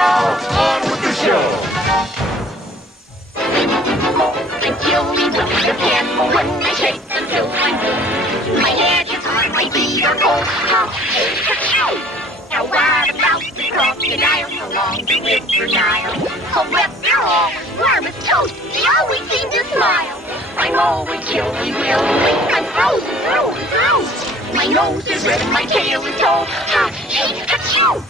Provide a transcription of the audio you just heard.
On with the show. Until we don't again when I shake until I'm blue. My head is hot, my feet are cold. Now what about the crocodile along the river Nile? Oh, well, they're always warm as toast. They always seem to smile. I'm always chilly, willy. I'm frozen through and through. My nose is red and my tail is tall. Ha-chee-ha-choo!